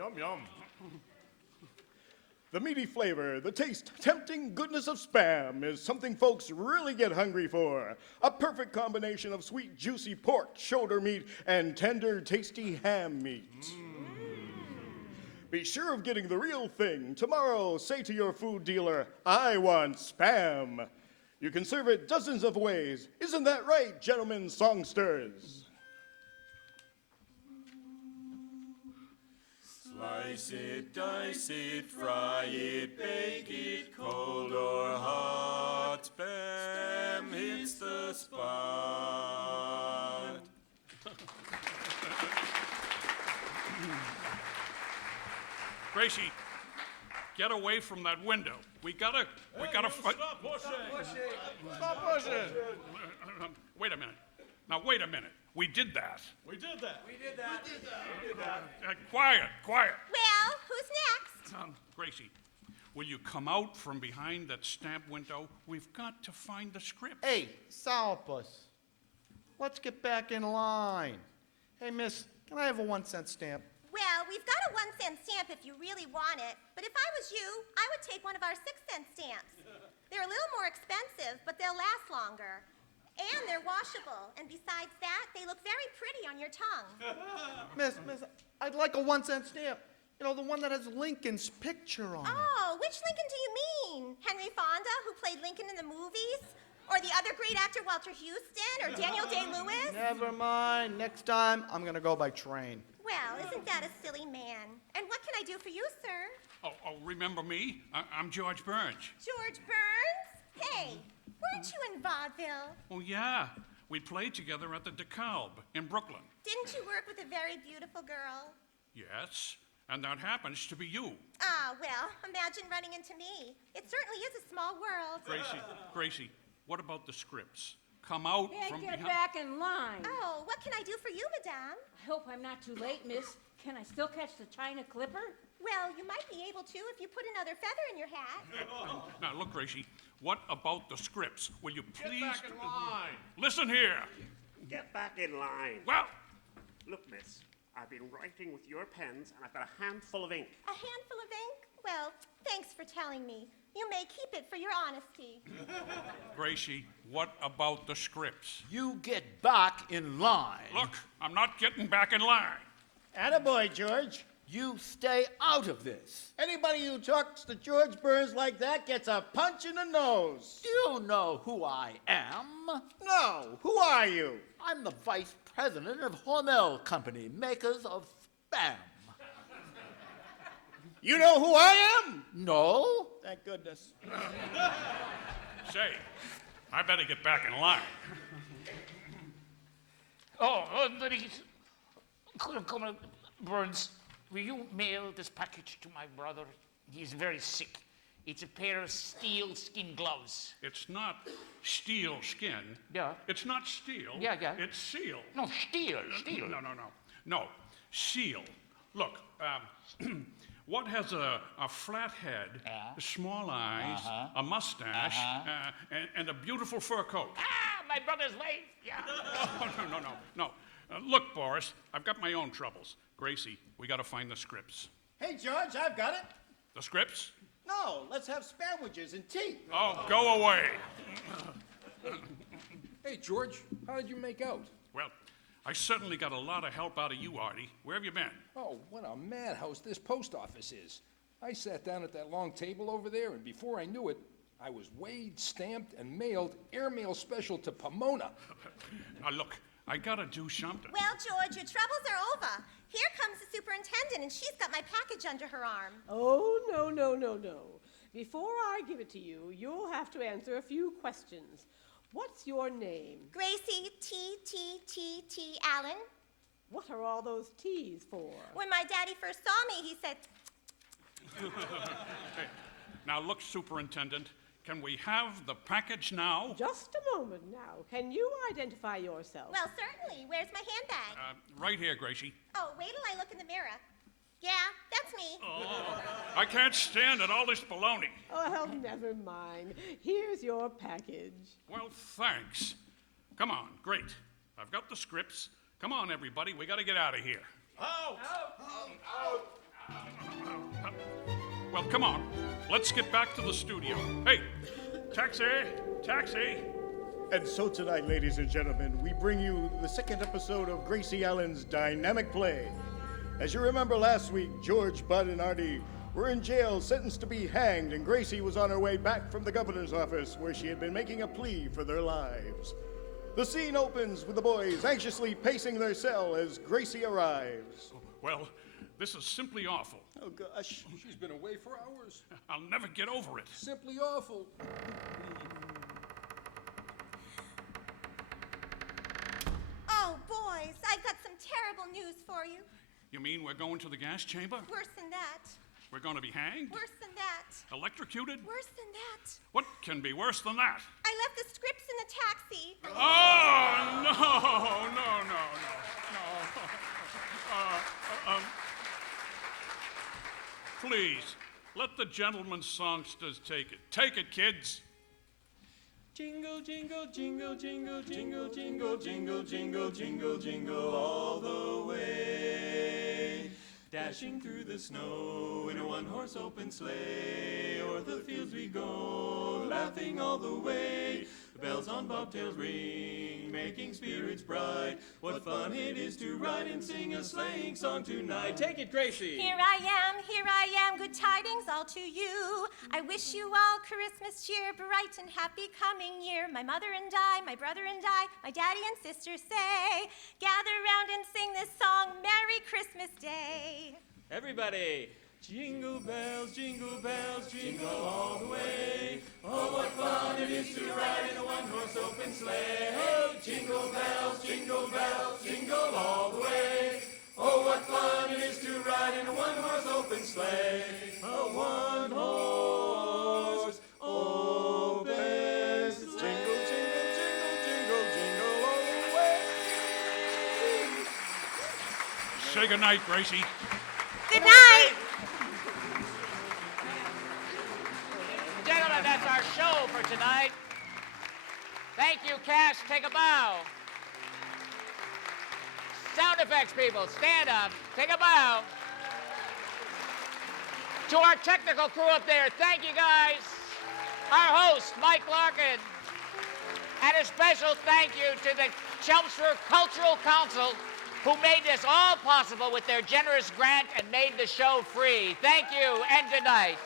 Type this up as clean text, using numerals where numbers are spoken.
Yum, yum. The meaty flavor, the taste, tempting goodness of Spam is something folks really get hungry for. A perfect combination of sweet, juicy pork, shoulder meat, and tender, tasty ham meat. Be sure of getting the real thing. Tomorrow, say to your food dealer, I want Spam. You can serve it dozens of ways. Isn't that right, gentlemen songsters? Slice it, dice it, fry it, bake it, cold or hot. Spam hits the spot. Gracie, get away from that window. We gotta fight. Stop pushing. Stop pushing. Wait a minute. Now, wait a minute. We did that. We did that. Quiet. Well, who's next? Gracie, will you come out from behind that stamp window? We've got to find the script. Hey, Sourpuss, let's get back in line. Hey, miss, can I have a 1-cent stamp? Well, we've got a 1-cent stamp if you really want it, but if I was you, I would take one of our 6-cent stamps. They're a little more expensive, but they'll last longer. And they're washable, and besides that, they look very pretty on your tongue. Miss, I'd like a 1-cent stamp. You know, the one that has Lincoln's picture on it. Oh, which Lincoln do you mean? Henry Fonda, who played Lincoln in the movies? Or the other great actor Walter Houston? Or Daniel Day-Lewis? Never mind. Next time, I'm going to go by train. Well, isn't that a silly man? And what can I do for you, sir? Oh, remember me? I'm George Burns. George Burns? Hey, weren't you in vaudeville? Oh, yeah. We played together at the DeKalb in Brooklyn. Didn't you work with a very beautiful girl? Yes, and that happens to be you. Ah, well, imagine running into me. It certainly is a small world. Gracie, what about the scripts? Come out from Get behind. back in line. Oh, what can I do for you, madame? I hope I'm not too late, miss. Can I still catch the China Clipper? Well, you might be able to if you put another feather in your hat. Now, look, Gracie, what about the scripts? Will you please... Get back in line. Listen here. Get back in line. Well, Look, miss, I've been writing with your pens, and I've got a handful of ink. A handful of ink? Well, thanks for telling me. You may keep it for your honesty. Gracie, what about the scripts? You get back in line. Look, I'm not getting back in line. Attaboy, George. You stay out of this. Anybody who talks to George Burns like that gets a punch in the nose. You know who I am. No, who are you? I'm the vice president of Hormel Company, makers of Spam. You know who I am? No? Thank goodness. Say, I better get back in line. Ladies, Burns, will you mail this package to my brother? He's very sick. It's a pair of steel skin gloves. It's not steel skin. Yeah. It's not steel. Yeah. It's seal. No, steel. No, seal. Look, what has a flat head, small eyes, a mustache, and a beautiful fur coat? My brother's wife. Yeah. No. Look, Boris, I've got my own troubles. Gracie, we got to find the scripts. Hey, George, I've got it. The scripts? No, let's have sandwiches and tea. Oh, go away. Hey, George, how did you make out? Well, I certainly got a lot of help out of you, Artie. Where have you been? Oh, what a madhouse this post office is. I sat down at that long table over there, and before I knew it, I was weighed, stamped, and mailed airmail special to Pomona. Now, look, I got to do something. Well, George, your troubles are over. Here comes the superintendent, and she's got my package under her arm. Oh, no. Before I give it to you, you'll have to answer a few questions. What's your name? Gracie T. Allen. What are all those T's for? When my daddy first saw me, he said... Hey, now, look, Superintendent, can we have the package now? Just a moment now. Can you identify yourself? Well, certainly. Where's my handbag? Right here, Gracie. Oh, wait till I look in the mirror. Yeah, that's me. Oh, I can't stand it, all this baloney. Oh, never mind. Here's your package. Well, thanks. Come on, great. I've got the scripts. Come on, everybody, we got to get out of here. Out! Well, come on. Let's get back to the studio. Hey, taxi, taxi. And so tonight, ladies and gentlemen, we bring you the second episode of Gracie Allen's dynamic play. As you remember last week, George, Bud, and Artie were in jail, sentenced to be hanged, and Gracie was on her way back from the governor's office where she had been making a plea for their lives. The scene opens with the boys anxiously pacing their cell as Gracie arrives. Well, this is simply awful. Oh, gosh. She's been away for hours. I'll never get over it. Simply awful. Oh, boys, I've got some terrible news for you. You mean we're going to the gas chamber? Worse than that. We're going to be hanged? Worse than that. Electrocuted? Worse than that. What can be worse than that? I left the scripts in the taxi. Oh, no. Please, let the gentleman songsters take it. Take it, kids. Jingle, jingle, jingle, jingle, jingle, jingle, jingle, jingle, jingle, jingle all the way. Dashing through the snow in a one-horse open sleigh, o'er the fields we go, laughing all the way. The bells on bobtails ring, making spirits bright. What fun it is to ride and sing a sleighing song tonight. Take it, Gracie. Here I am, good tidings all to you. I wish you all Christmas cheer, bright and happy coming year. My mother and I, my brother and I, my daddy and sister say, gather round and sing this song, Merry Christmas Day. Everybody. Jingle bells, jingle all the way. Oh, what fun it is to ride in a one-horse open sleigh. Oh, jingle bells, jingle all the way. Oh, what fun it is to ride in a one-horse open sleigh. A one-horse open sleigh. Jingle, jingle, jingle, jingle, jingle all the way. Say goodnight, Gracie. Good night. Gentlemen, that's our show for tonight. Thank you, cast. Take a bow. Sound effects people, stand up. Take a bow. To our technical crew up there, thank you guys. Our host, Mike Larkin. And a special thank you to the Chelmsford Cultural Council, who made this all possible with their generous grant and made the show free. Thank you and good night.